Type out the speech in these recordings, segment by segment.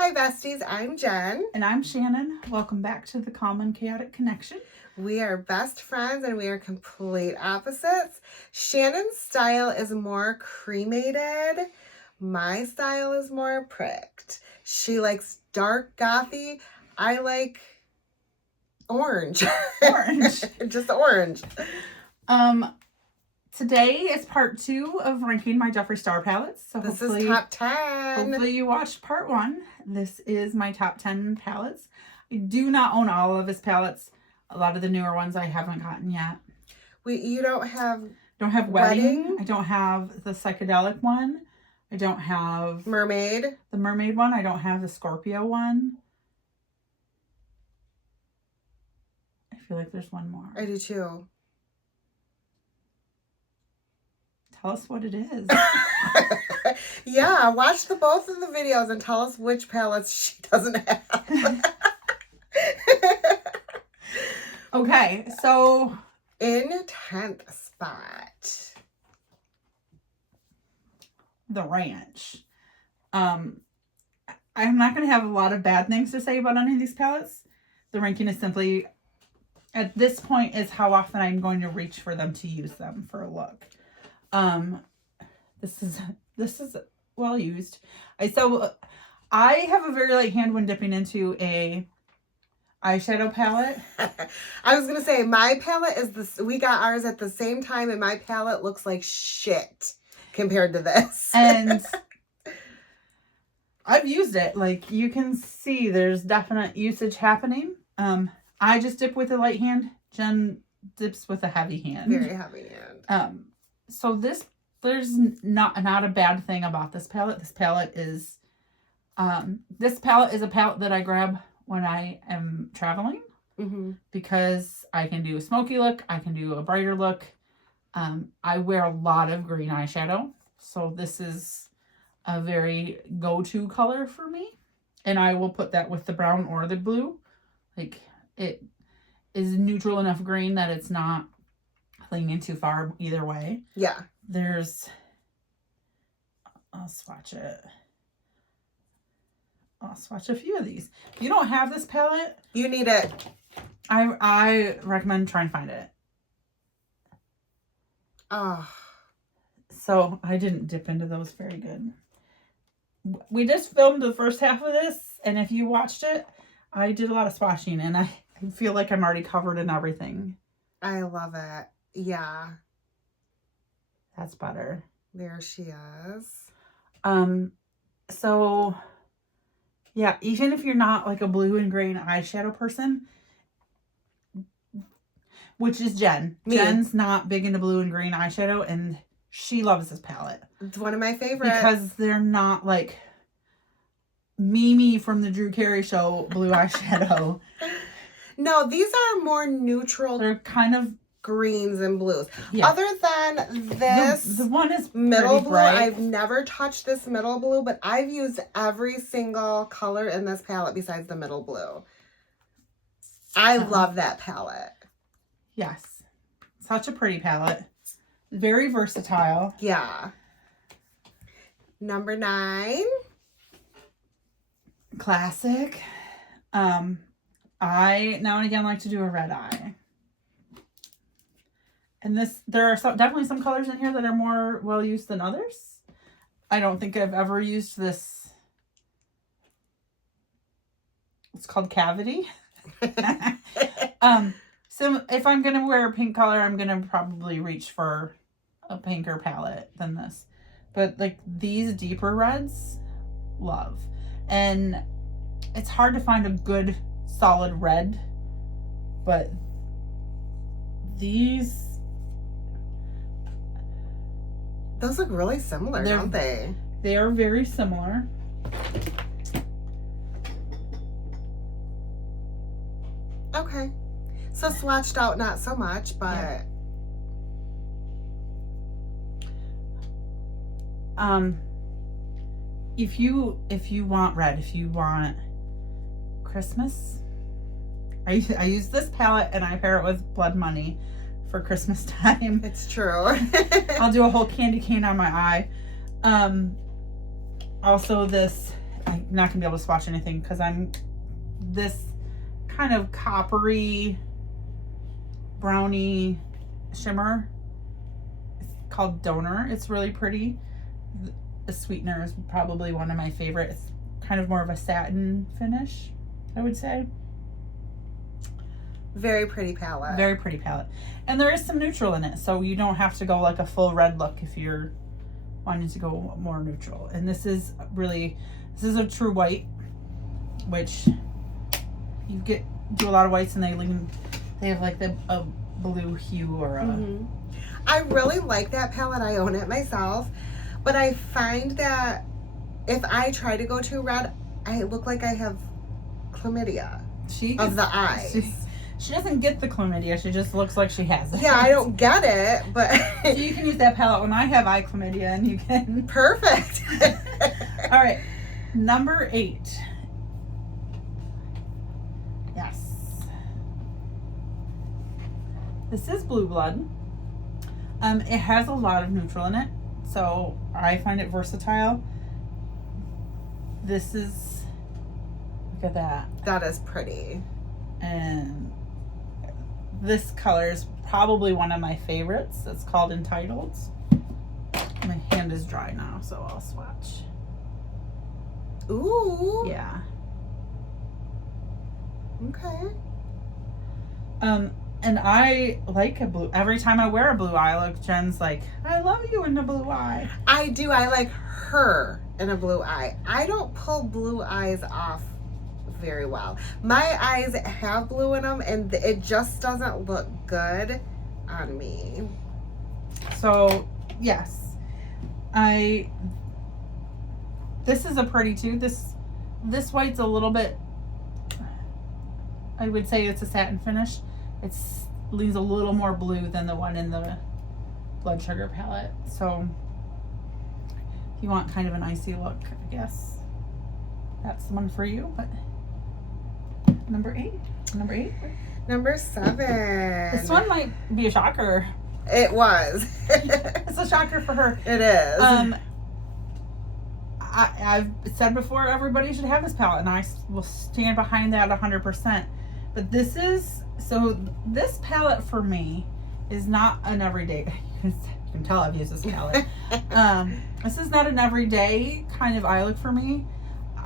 Hi besties, I'm Jen. And I'm Shannon. Welcome back to the Common Chaotic Connection. We are best friends and we are complete opposites. Shannon's style is more cremated. My style is more pricked. She likes dark gothy. I like orange. Orange. Just orange. Today is part 2 of ranking my Jeffree Star palettes. So this is top 10. Hopefully you watched part 1. This is my top 10 palettes. I do not own all of his palettes. A lot of the newer ones I haven't gotten yet. You don't have Wedding. I don't have the psychedelic one. I don't have Mermaid. The mermaid one. I don't have the Scorpio one. I feel like there's one more. I do too. Tell us what it is. Yeah, watch both of the videos and tell us which palettes she doesn't have. Okay, so in 10th spot, the ranch. I'm not going to have a lot of bad things to say about any of these palettes. The ranking is simply, at this point, is how often I'm going to reach for them to use them for a look. This is well used. I have a very light hand when dipping into a eyeshadow palette. I was gonna say my palette is this. We got ours at the same time, and my palette looks like shit compared to this. And I've used it. Like you can see, there's definite usage happening. I just dip with a light hand. Jen dips with a heavy hand. Very heavy hand. So there's not a bad thing about this palette. This palette is a palette that I grab when I am traveling, because I can do a smoky look, I can do a brighter look. I wear a lot of green eyeshadow, so this is a very go-to color for me, and I will put that with the brown or the blue. Like it is neutral enough green that it's not leaning too far either way. Yeah. I'll swatch it. I'll swatch a few of these. If you don't have this palette, you need it. I recommend trying to find it. Oh. So I didn't dip into those very good. We just filmed the first half of this, and if you watched it, I did a lot of swatching, and I feel like I'm already covered in everything. I love it. Yeah. That's better. There she is. So yeah, even if you're not like a blue and green eyeshadow person, which is Jen. Me. Jen's not big into blue and green eyeshadow, and she loves this palette. It's one of my favorites. Because they're not like Mimi from the Drew Carey Show blue eyeshadow. No, these are more neutral. They're kind of greens and blues. Yeah. Other than this, the one is middle blue. Bright. I've never touched this middle blue, but I've used every single color in this palette besides the middle blue. I love that palette. Yes. Such a pretty palette. Very versatile. Yeah. Number 9. Classic. I now and again like to do a red eye. And there are definitely some colors in here that are more well used than others. I don't think I've ever used this. It's called Cavity. So if I'm going to wear a pink color, I'm going to probably reach for a pinker palette than this. But like these deeper reds, love. And it's hard to find a good solid red, but those look really similar, don't they? They are very similar. Okay. So swatched out, not so much, but yeah. If you want red, if you want Christmas, I use this palette and I pair it with Blood Money for Christmas time. It's true. I'll do a whole candy cane on my eye. Also this I'm not going to be able to swatch anything because I'm this kind of coppery, browny shimmer. It's called Donor. It's really pretty. The Sweetener is probably one of my favorites. It's kind of more of a satin finish, I would say. Very pretty palette. Very pretty palette. And there is some neutral in it, so you don't have to go like a full red look if you're wanting to go more neutral. And this is a true white, which you do a lot of whites and they have like a blue hue or a... I really like that palette. I own it myself, but I find that if I try to go too red, I look like I have chlamydia of the eyes. She doesn't get the chlamydia. She just looks like she has it. Yeah, I don't get it, but... So you can use that palette when I have eye chlamydia and you can... Perfect. All right. Number 8. Yes. This is Blue Blood. It has a lot of neutral in it, so I find it versatile. This is... Look at that. That is pretty. And... this color is probably one of my favorites. It's called Entitled. My hand is dry now, so I'll swatch. Ooh. Yeah. Okay. And I like a blue. Every time I wear a blue eye look, Jen's like, I love you in the blue eye. I do. I like her in a blue eye. I don't pull blue eyes off very well. My eyes have blue in them and it just doesn't look good on me. So yes, this is a pretty too. This white's a little bit, I would say it's a satin finish. It leaves a little more blue than the one in the Blood Sugar palette. So if you want kind of an icy look, I guess that's the one for you. But number 8. Number 7. This one might be a shocker. It was. It's a shocker for her. It is. I've said before, everybody should have this palette, and I will stand behind that 100%. But this palette for me is not an everyday. You can tell I've used this palette. This is not an everyday kind of eye look for me,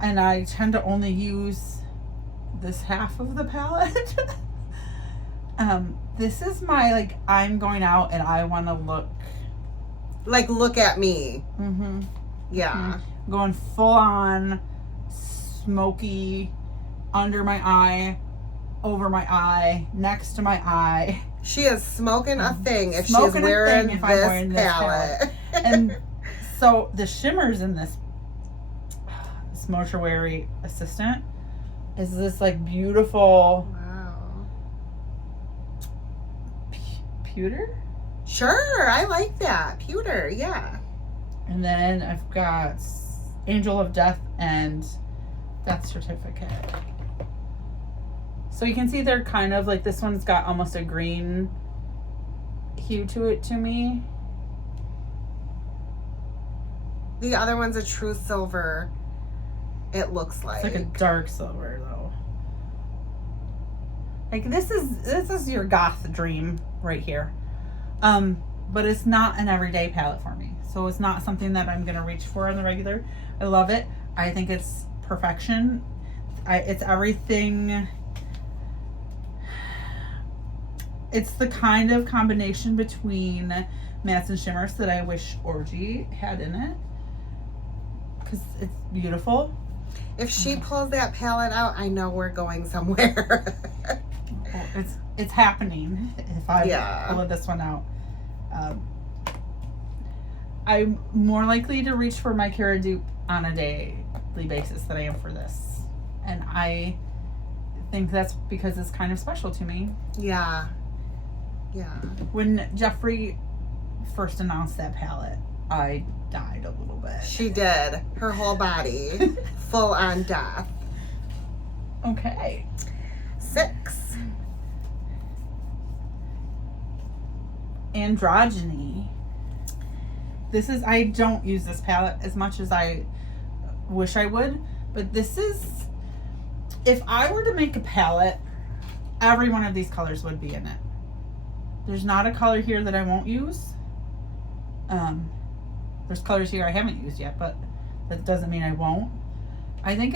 and I tend to only use this half of the palette. This is my, like, I'm going out and I want to look. Like, look at me. Mm-hmm. Yeah. Mm-hmm. Going full on smoky under my eye, over my eye, next to my eye. She is smoking a thing if she's wearing this palette. And so the shimmers in this Mortuary Assistant is this like beautiful pewter. Sure, I like that. Pewter, yeah. And then I've got Angel of Death and Death Certificate. So you can see they're kind of like, this one's got almost a green hue to it to me. The other one's a true silver, it looks like. It's like a dark silver though. Like this is your goth dream right here. But it's not an everyday palette for me. So it's not something that I'm gonna reach for on the regular. I love it. I think it's perfection. It's everything. It's the kind of combination between mattes and shimmers that I wish Orgy had in it. Because it's beautiful. If she pulls that palette out, I know we're going somewhere. It's happening if I pull this one out. I'm more likely to reach for my Cara dupe on a daily basis than I am for this. And I think that's because it's kind of special to me. Yeah. Yeah. When Jeffree first announced that palette, I died a little bit. She did. Her whole body. Full on death. Okay. 6. Androgyny. I don't use this palette as much as I wish I would, But this is, if I were to make a palette, every one of these colors would be in it. There's not a color here that I won't use. There's colors here I haven't used yet, but that doesn't mean I won't. I think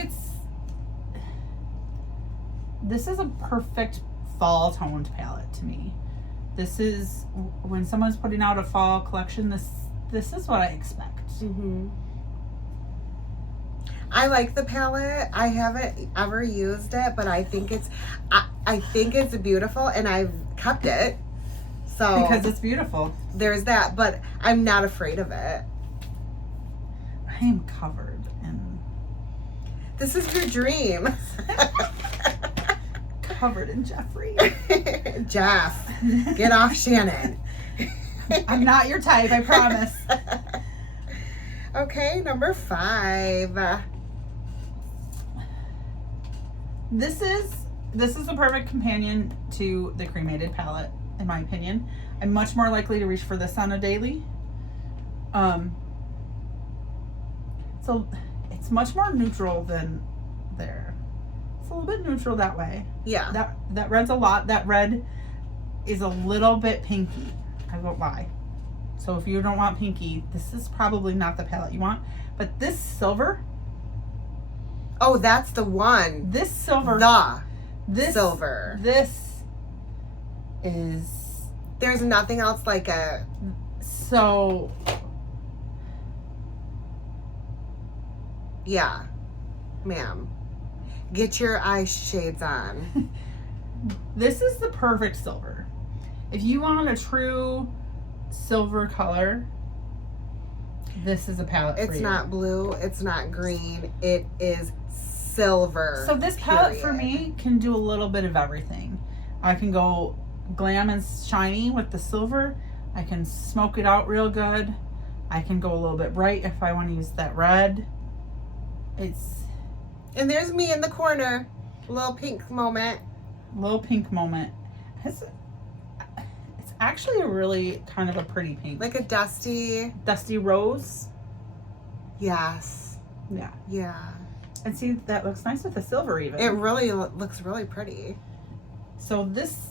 this is a perfect fall toned palette to me. This is, when someone's putting out a fall collection, this is what I expect. Mm-hmm. I like the palette. I haven't ever used it, but I think it's beautiful, and I've kept it. So because it's beautiful. There's that, but I'm not afraid of it. I am covered in. This is your dream. Covered in Jeffree. Jeff, get off Shannon. I'm not your type, I promise. Okay, number 5. This is the perfect companion to the cremated palette, in my opinion. I'm much more likely to reach for this on a daily. So it's much more neutral than there. It's a little bit neutral that way. Yeah. That red's a lot. That red is a little bit pinky. I won't lie. So if you don't want pinky, this is probably not the palette you want. But this silver. Oh, that's the one. This silver. Silver. This is. There's nothing else like a. So. Yeah, ma'am. Get your eye shades on. This is the perfect silver. If you want a true silver color, this is a palette for you. It's not blue. It's not green. It is silver. So this palette for me can do a little bit of everything. I can go glam and shiny with the silver. I can smoke it out real good. I can go a little bit bright if I want to use that red. And there's me in the corner. A little pink moment. It's actually a really kind of a pretty pink. Like a dusty rose. Yes. Yeah. Yeah. And see, that looks nice with the silver even. It really looks really pretty. So this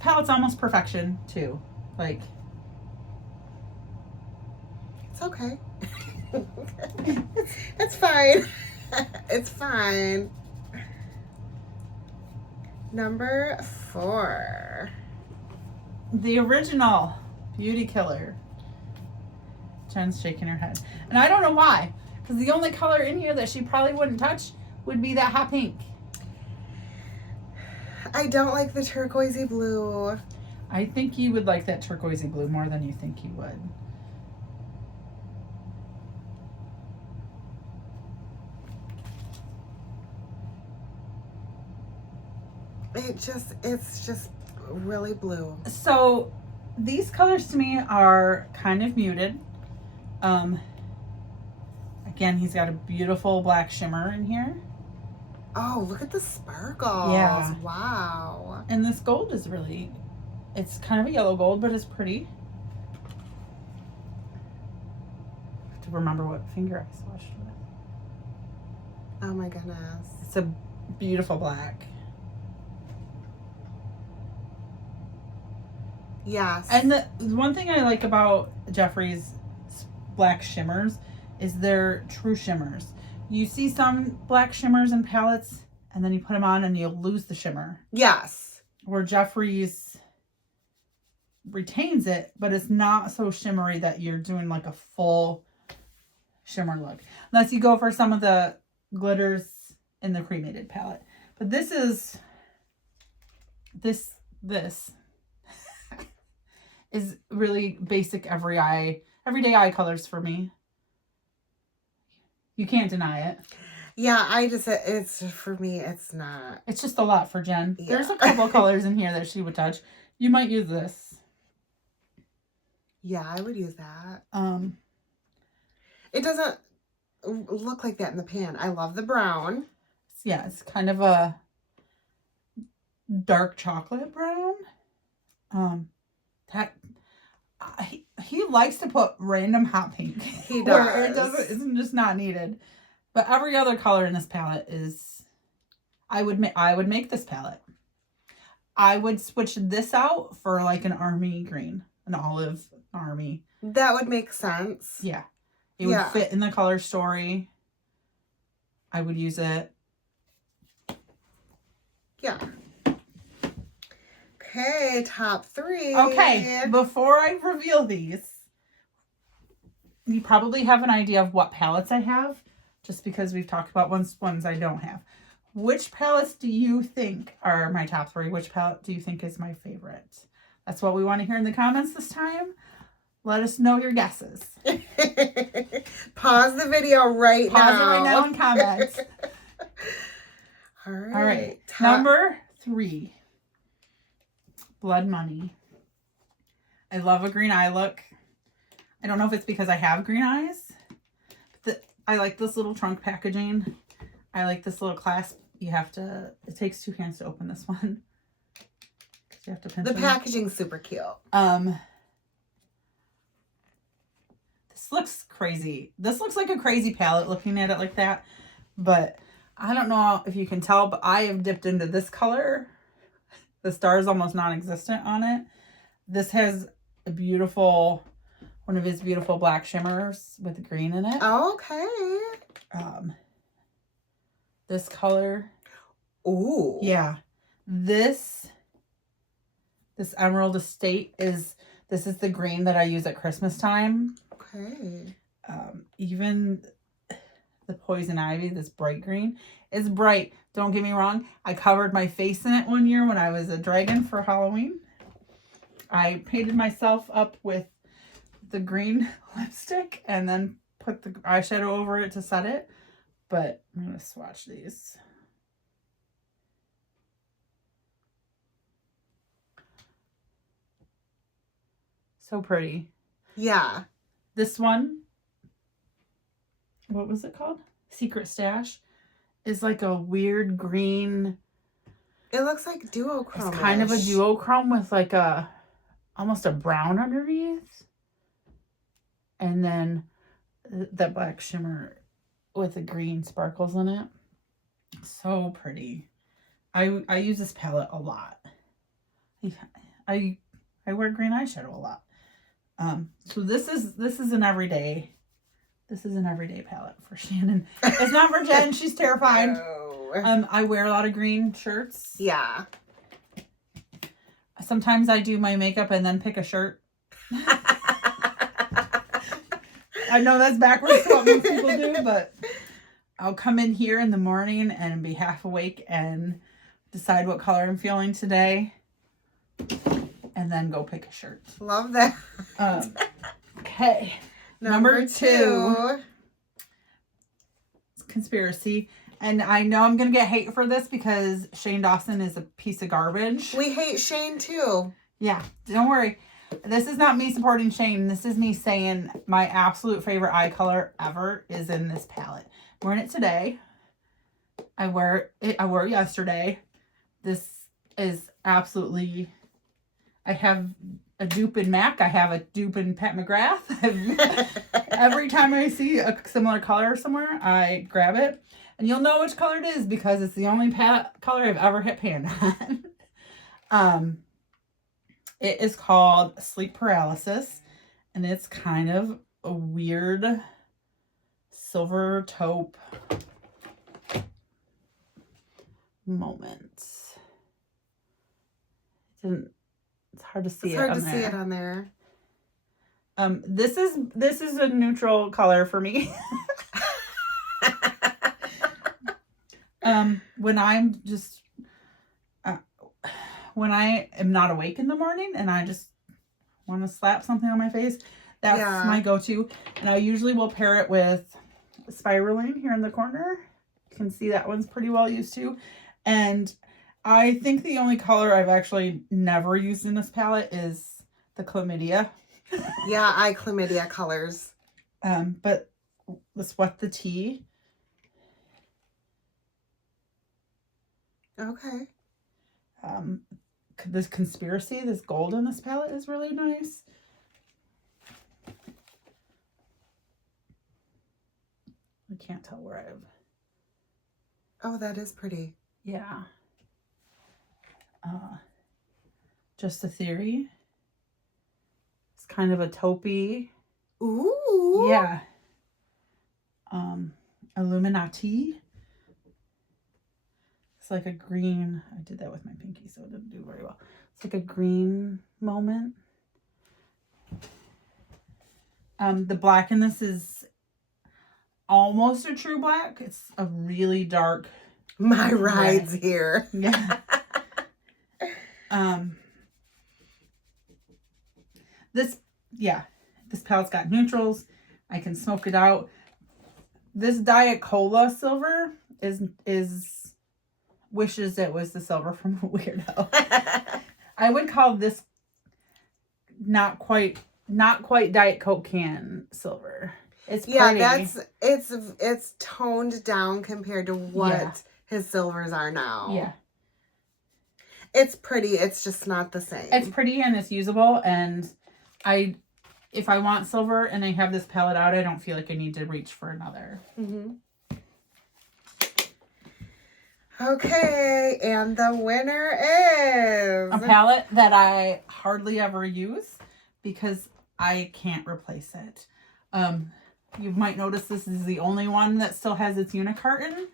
palette's almost perfection too. Like, it's okay. It's fine. It's fine. Number 4. The original Beauty Killer. Jen's shaking her head. And I don't know why. Because the only color in here that she probably wouldn't touch would be that hot pink. I don't like the turquoisey blue. I think you would like that turquoisey blue more than you think you would. It's just really blue. So these colors to me are kind of muted. Again, he's got a beautiful black shimmer in here. Oh, look at the sparkles. Yeah. Wow. And this gold is really, it's kind of a yellow gold, but it's pretty. I have to remember what finger I swatched with. Oh my goodness. It's a beautiful black. Yes. And the one thing I like about Jeffree's black shimmers is they're true shimmers. You see some black shimmers in palettes, and then you put them on and you'll lose the shimmer. Yes. Where Jeffree's retains it, but it's not so shimmery that you're doing like a full shimmer look. Unless you go for some of the glitters in the cremated palette. But this is is really basic everyday eye colors for me. You can't deny it. Yeah, it's for me, it's not. It's just a lot for Jen. Yeah. There's a couple colors in here that she would touch. You might use this. Yeah, I would use that. It doesn't look like that in the pan. I love the brown. Yeah, it's kind of a dark chocolate brown. He likes to put random hot pink. He does. Where it's just not needed. But every other color in this palette is, I would make this palette. I would switch this out for like an army green, an olive army. That would make sense. Yeah. It would fit in the color story. I would use it. Yeah. Okay, top 3. Okay, before I reveal these, you probably have an idea of what palettes I have, just because we've talked about ones I don't have. Which palettes do you think are my top 3? Which palette do you think is my favorite? That's what we want to hear in the comments this time. Let us know your guesses. Pause the video right now. Pause it right now and comment. All right. All right. Number 3. Blood Money. I love a green eye look. I don't know if it's because I have green eyes. But I like this little trunk packaging. I like this little clasp. It takes 2 hands to open this one. You have to pinch the packaging's super cute. This looks crazy. This looks like a crazy palette looking at it like that. But I don't know if you can tell, but I have dipped into this color. The star is almost non-existent on it. This has a beautiful, one of his beautiful black shimmers with green in it. Okay. This color. Ooh. Yeah. This Emerald Estate is the green that I use at Christmas time. Okay. Even the Poison Ivy, this bright green, is bright. Don't get me wrong. I covered my face in it one year when I was a dragon for Halloween. I painted myself up with the green lipstick and then put the eyeshadow over it to set it. But I'm going to swatch these. So pretty. Yeah. This one, what was it called? Secret Stash, is like a weird green. It looks like duochrome. It's kind of a duochrome with like almost a brown underneath. And then that black shimmer with the green sparkles in it. So pretty. I use this palette a lot. I wear green eyeshadow a lot. So this is an everyday palette for Shannon. It's not for Jen. She's terrified. No. I wear a lot of green shirts. Yeah. Sometimes I do my makeup and then pick a shirt. I know that's backwards to what most people do, but I'll come in here in the morning and be half awake and decide what color I'm feeling today. And then go pick a shirt. Love that. Okay. Number 2. Conspiracy. And I know I'm going to get hate for this because Shane Dawson is a piece of garbage. We hate Shane too. Yeah. Don't worry. This is not me supporting Shane. This is me saying my absolute favorite eye color ever is in this palette. I'm wearing it today. I wore it yesterday. This is absolutely... I have a dupe in MAC. I have a dupe in Pat McGrath. Every time I see a similar color somewhere, I grab it. And you'll know which color it is because it's the only color I've ever hit pan on. It is called Sleep Paralysis. And it's kind of a weird silver taupe moment. It's hard to see it on there. It's hard to see it on there. This is a neutral color for me. When I am not awake in the morning and I just want to slap something on my face, that's my go-to. And I usually will pair it with spiraling here in the corner. You can see that one's pretty well used to. And I think the only color I've actually never used in this palette is the chlamydia. Yeah, chlamydia colors. But let's Wet the Tea. Okay. This Conspiracy, this gold in this palette is really nice. I can't tell where I've. Oh, that is pretty. Yeah. Just a Theory. It's kind of a taupey. Ooh. Yeah. Illuminati. It's like a green. I did that with my pinky, so it didn't do very well. It's like a green moment. The black in this is almost a true black. It's a really dark. My ride's here. Yeah. This palette's got neutrals. I can smoke it out. This Diet Cola silver is wishes it was the silver from a Weirdo. I would call this not quite Diet Coke can silver. It's pretty. Yeah, it's toned down compared to what his silvers are now. Yeah. It's pretty. It's just not the same. It's pretty and it's usable, and if I want silver and I have this palette out, I don't feel like I need to reach for another. Mm-hmm. Okay, and the winner is a palette that I hardly ever use because I can't replace it. You might notice this is the only one that still has its unicarton.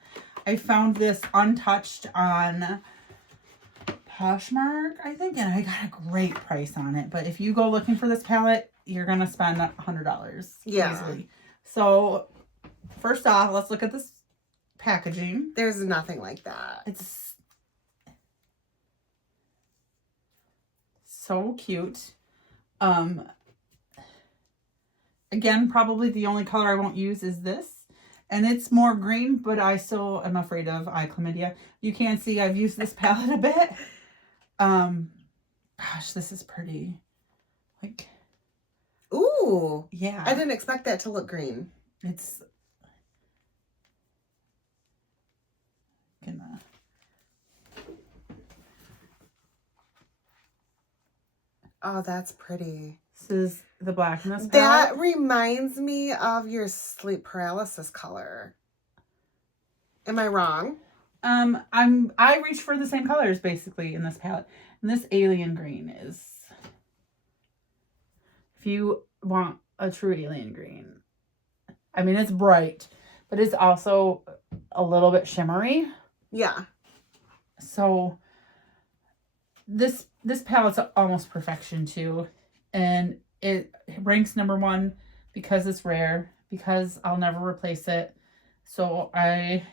I found this untouched on Poshmark, I think, and I got a great price on it. But if you go looking for this palette, you're going to spend $100 easily. So, first off, let's look at this packaging. There's nothing like that. It's so cute. Again, probably the only color I won't use is this. And it's more green, but I still am afraid of eye chlamydia. You can see I've used this palette a bit. Gosh, this is pretty. Like, ooh. Yeah. I didn't expect that to look green. It's gonna. Oh, that's pretty. This is the blackness palette. That reminds me of your sleep paralysis color. Am I wrong? I reached for the same colors basically in this palette. And this alien green is, if you want a true alien green, I mean, it's bright, but it's also a little bit shimmery. Yeah. So this palette's almost perfection too. And it ranks #1 because it's rare, because I'll never replace it. So I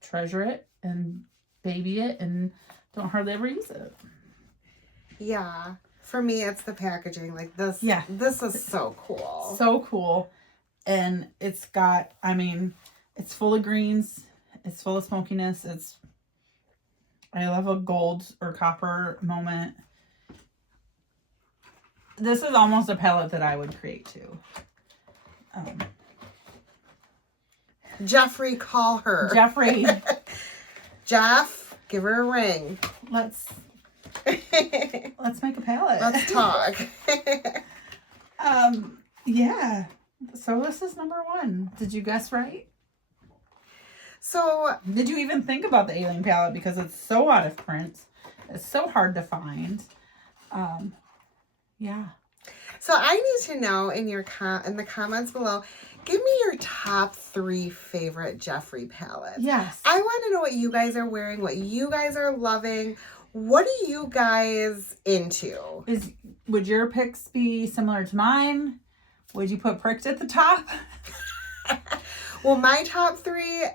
treasure it and baby it and don't hardly ever use it. Yeah. For me, it's the packaging. Like this. Yeah. This is so cool. So cool. And it's got, I mean, it's full of greens. It's full of smokiness. I love a gold or copper moment. This is almost a palette that I would create too. Jeffree, call her. Jeffree. Jeff, give her a ring. Let's make a palette. Let's talk. Yeah. So this is #1. Did you guess right? So did you even think about the alien palette, because it's so out of print? It's so hard to find. Yeah. So I need to know in the comments below, give me your top 3 favorite Jeffree palettes. Yes. I want to know what you guys are wearing, what you guys are loving. What are you guys into? Would your picks be similar to mine? Would you put Pricked at the top? Well, my top 3,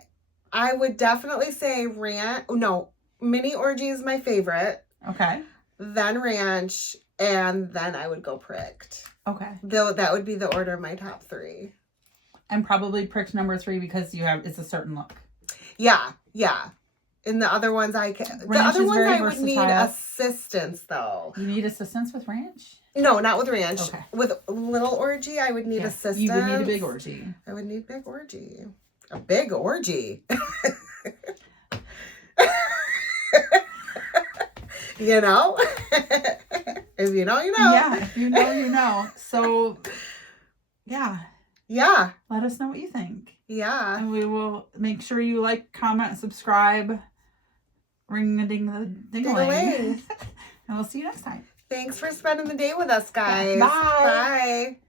I would definitely say Mini Orgy is my favorite. Okay. Then Ranch, and then I would go Pricked. Okay. Though that would be the order of my top 3. And probably Pricked #3 because it's a certain look. Yeah, yeah. And the other ones I would need assistance though. You need assistance with Ranch? No, not with Ranch. Okay. With Little Orgy, I would need assistance. You would need a big orgy. I would need big orgy. A big orgy. You know? If you know, you know. Yeah, if you know, you know. So, yeah. Yeah. Let us know what you think. Yeah. And we will make sure you like, comment, subscribe, ring the ding-a-ling. And we'll see you next time. Thanks for spending the day with us, guys. Yeah, bye. Bye.